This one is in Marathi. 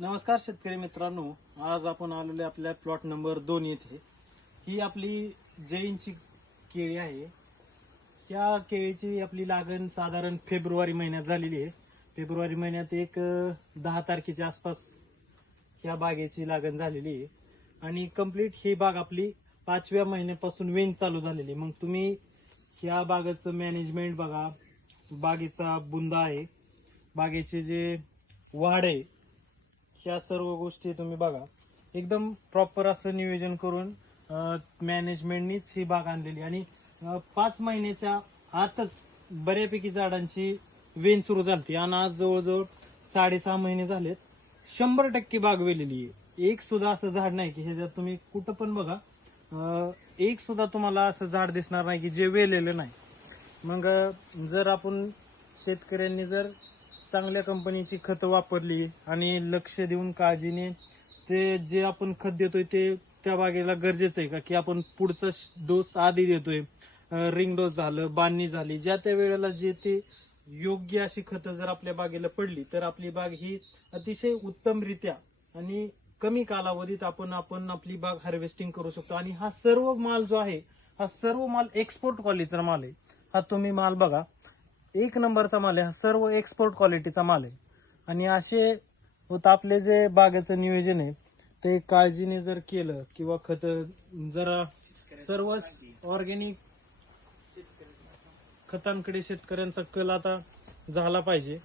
नमस्कार शेतकरी मित्रांनो, आज आपण आलेले आपल्या प्लॉट नंबर 2 येथे. ही आपली जैनची केळी आहे. या केळीची आपली लागण साधारण फेब्रुवारी महिन्यात झालेली आहे. फेब्रुवारी महिन्यात एक 10 तारखेच्या आसपास या बागेची लागण झालेली आहे आणि कंप्लीट ही बाग आपली 5व्या महिन्यापासून वेन चालू झालेली. मग तुम्ही या बागेचं मॅनेजमेंट बघा, बागेचा बुंदा आहे, बागेचे जे वाढ आहे, ह्या सर्व गोष्टी तुम्ही बघा. एकदम प्रॉपर असं नियोजन करून मॅनेजमेंटनीच ही बाग आणलेली आणि 5 महिन्याच्या आतच बऱ्यापैकी झाडांची वेन सुरू झाली आणि आज जवळजवळ 6.5 महिने झालेत. 100% बाग वेलेली आहे. एक सुद्धा असं झाड नाही की ह्याच्यात तुम्ही कुठं पण बघा, एक सुद्धा तुम्हाला असं झाड दिसणार नाही की जे वेलेलं नाही. मग जर आपण शेतकऱ्यांनी जर चांगल्या कंपनीची खतं वापरली आणि लक्ष देऊन काळजीने ते जे आपण खत देतोय ते त्या बागेला गरजेचं आहे का, की आपण पुढचा डोस आधी देतोय, रिंग डोस झालं, बांधणी झाली, ज्या त्या वेळेला जे ते योग्य अशी खतं जर आपल्या बागेला पडली तर आपली बाग ही अतिशय उत्तमरित्या आणि कमी कालावधीत आपण आपली बाग हार्वेस्टिंग करू शकतो. आणि हा सर्व माल जो आहे, हा सर्व माल एक्सपोर्ट क्वालिटीचा माल आहे. हा तुम्ही माल बघा, 1 नंबरचा माल आहे. हा सर्व एक्सपोर्ट क्वालिटीचा माल आहे. आणि असे आपले जे बागेचं नियोजन आहे ते काळजीने जर केलं किंवा खत जरा सर्व ऑर्गॅनिक खतांकडे शेतकऱ्यांचा कल आता झाला पाहिजे.